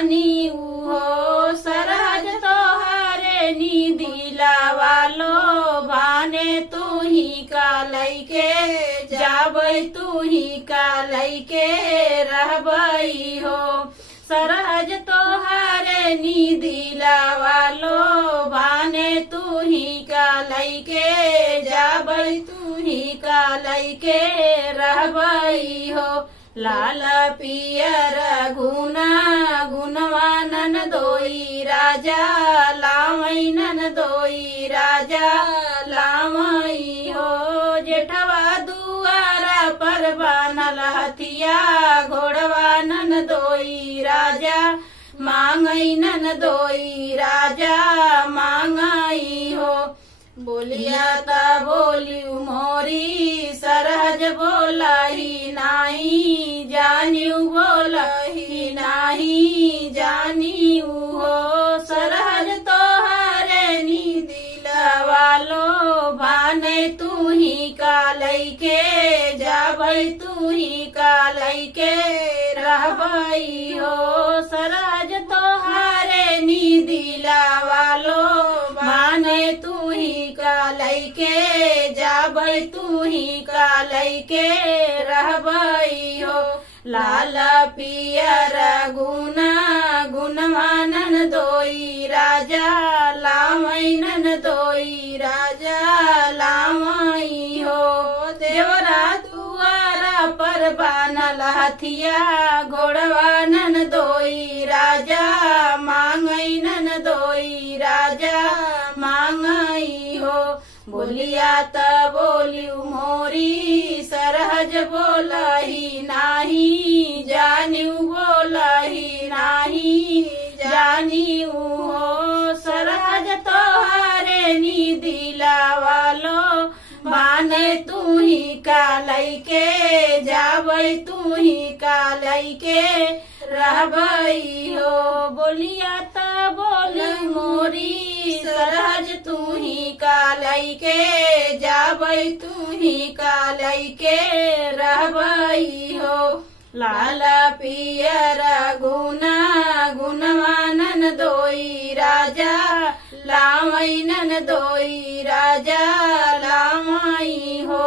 जानी हो सरहज तोहरे नी दिलावा लो भाने तू ही का लैके जाबै तू ही का लैके रहबै हो सरहज तोहरे नी दिलावा लो भाने तू ही का लैके जाबै तू ही का लैके रहबै हो लाल पियर गुना गुणवानन दोई राजा लामैनन दोई राजा लामई हो जेठवा दुआरा पर बानल हथिया घोड़वानन दोई राजा मांगैनन दोई राजा मांगई हो बोलिया ता बोलियू मोरी सरहज बोलाही नाही जानियू बोलाही नाही जानियू हो सरहज तोहरे नी दिलावा लो भाने तू ही का लैके जाबै तू ही का लैके रहबै हो सरहज तोहरे नी दिलावा लो भाने तू ही का लैके जाबै तू ही का लैके रहबै हो लाल पियर गुना गुणवानन दोई राजा लामैनन दोई राजा लामई हो देवरा दुआरा पर बानल हथिया घोड़वानन दोई राजा मांगैनन दोई राजा मांगई हो बोलिया त बोलियू मोरी सरहज बोलाही नाही जानियू बोलाही नाही जानियू हो सरहज तोहरे नी दिलावा लो भाने तू ही का लैके जाबै तू ही का लैके रहबै हो बोलिया त बोली मोरी सरहज तू ही का लैके जाबै तू ही का लैके रहबै हो लाल पियर गुना गुणवानन दोई राजा लामैनन दोई राजा लामई हो।